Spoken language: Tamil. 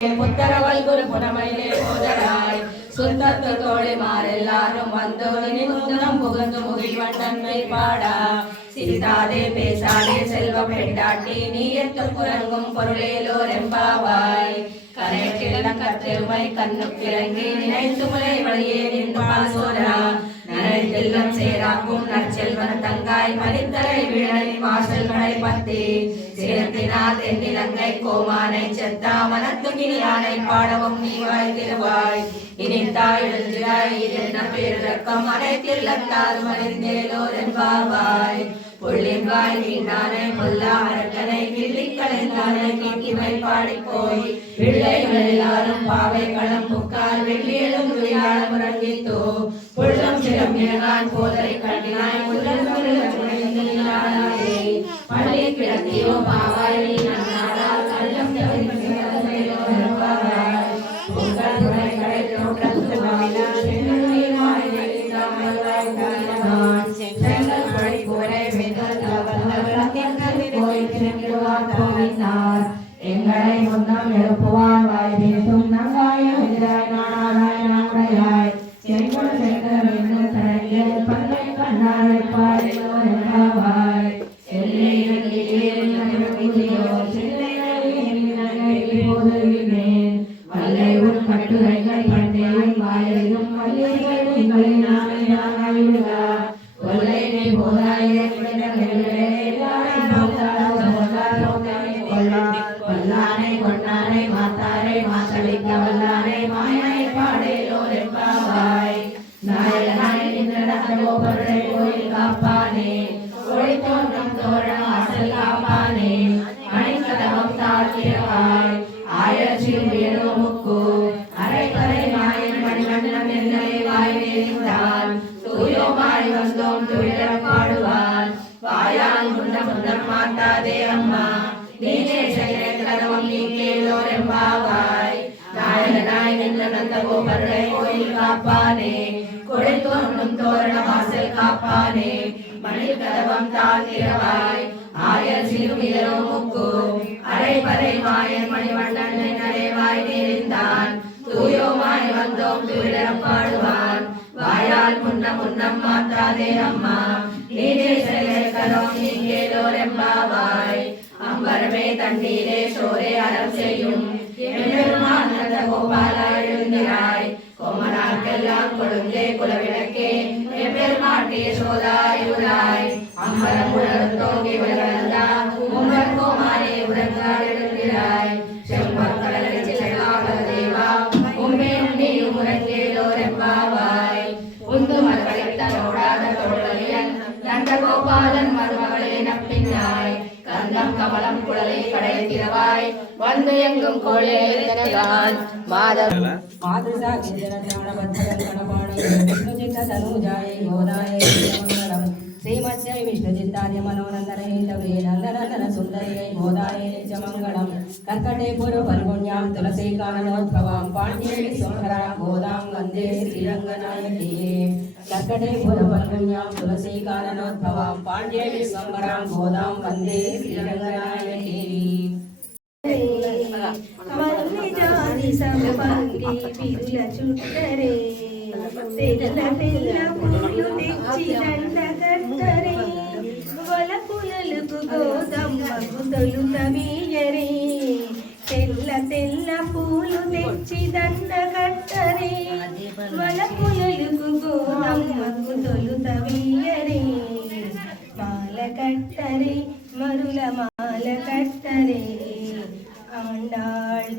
புத்தரவல் குரு புனமையிலே போதராய் சுத்தத்தோடு மாறெல்லாரும் வந்தோரினி குந்தம் புகழ்ந்து முகிழ்வண்ணன்மை பாடா சிரித்தாதே பேசாதே செல்வ பெண்டாட்டி நீ எத்து குரங்கும் பொருளேலோர் எம்பாவாய் கரைக்கிழம் கத்தெருமை கண்ணுக்கிறங்கி நினைத்து முறை வழியே நின்று பாசோரா நரைத்தெல்லம் சேராக்கும் நற்செல்வன் தங்காய் மலித்தரை விழனி வாசல் கடை பத்தி சேர்த்தினால் தென்னிலங்கை கோமானை செத்தா மனத்துகினியானை பாடவும் நீவாய் திருவாய் இனித்தாய் எழுந்திராய் என்ன பேருக்கம் அனைத்தில்லத்தால் மறிந்தேலோர் என்பாவாய் புள்ளின்வாய் நீண்டானை முல்லா அரக்கனை கிள்ளிக்கலைந்தானை கிக்கிமை பாடிப்போய் பிள்ளைகள் எல்லாரும் பாவை களம் புக்கால் வெள்ளியலும் விளையாட முறங்கித்தோ புள்ளம் சிலம் இழகான் போதரை கண்டினாய் முதல் பள்ளி கிடத்தியோ பாவாய் நீ நன்னாரால் கள்ளம் உங்கள் துணைகளை தோற்றத்து வாயிலால் எங்களை முன்னம் எழுப்புவார் வாய் பேசும் நங்காயம் எதிராய் நாடாராய் நாமுடையாய் செங்கொள் செங்கல் என்னும் கரையில் பல்லை கண்ணாரை பாடியோ என்பாவாய் வல்லை உன் கட்டுரைகள் பண்டையும் வாயிலும் வல்லைகள் எங்களை நாளை நாளாயிடுவா கொல்லை நீ போதாயே வல்லானை கொண்டானை மாத்தாரை மாசளிக்க வல்லானை மாயனை பாடேலோர் என்பாவாய் நாயகனாய் நின்ற கோபுரை கோயில் காப்பானே ஒளி தோன்றும் தோழம் அசல் காப்பானே மணிக்கதவம் தாழ்த்தியவாய் ஆயிரச்சில் வேணோ முக்கு அரைக்கரை மாயன் மணிமண்டலம் எங்களை வாய் நேர்ந்தான் தூயோமாய் வந்தோம் துயரம் பாடுவான் வாயால் முன்ன முன்னம் மாட்டாதே அம்மா நீனே கதவம் நீ கேளோர் எம்பாவாய் நாயகனாய் நின்ற நந்த கோபுரை கோயில் காப்பானே கொடை தோன்றும் தோரண வாசல் காப்பானே மணி கதவம் தாழ்த்திரவாய் ஆயர் சிறுமியரோ முக்கு அரைப்பறை மாயன் மணிவண்ணன் நடைவாய் நேர்ந்தான் தூயோமாய் வந்தோம் துயரம் பாடுவான் வாயால் முன்ன முன்னம் மாற்றாதே அம்மா நீனே கதவம் நீ கேளோர் எம்பாவாய் அம்பரமே தண்ணீரே சோரே அறம் செய்யும் எம்பெருமான் நந்த கோபாலா எழுந்திராய் கோமனார்க்கெல்லாம் கொடுந்தே குலவிளக்கே எம்பெருமாட்டே சோதாயுராய் அம்பரம் உணரும் தோங்கி வளர்ந்தா உங்கள் கோமாரே உறங்கால் எழுந்திராய் செம்பற்கடலை சிலையாக தேவா உண்மை உண்மையும் உறங்கேலோர் எம்பாவாய் உந்து மறுபடித்த நோடாத தொழிலியன் நந்த கோபாலன் மருமகளே நப்பின்னாய் கந்தம் கமலம் குழலை கடைத்திரவாய் வந்து எங்கும் கோழே தனகான் மாதம் மாதுசா கிஞ்சன பத்ரன் கணபாணி விஷ்ணுஜித்த தனுஜாய யோதாய மங்களம் ஸ்ரீமத்யை விஷ்ணுஜித்தாய மனோநந்தனை தவே நந்தநந்தன சுந்தரியை மோதாய நிஜமங்கலம் கர்க்கடே புரு பல்குண்யாம் துளசி கானனோத்பவாம் பாண்டியே சுந்தராம் கோதாம் வந்தே ஸ்ரீரங்கநாயகியே கர்க்கடே புரு பல்குண்யாம் துளசி கானனோத்பவாம் பாண்டியே விஸ்வம்பராம் கோதாம் வந்தே ஸ்ரீரங்கநாயகியே జాతి సంపంగి విరుల చుట్టరే తెల్ల తెల్ల పూలు తెచ్చి దండగట్టరే వలపులలకు గోదమ్మకు తొలుతవీయరే తెల్ల తెల్ల పూలు తెచ్చి దండగట్టరే వలపులలకు గోదమ్మకు తొలుతవీయరే మాల కట్టరే మరుల మాల కట్టరే ஆண்டாள்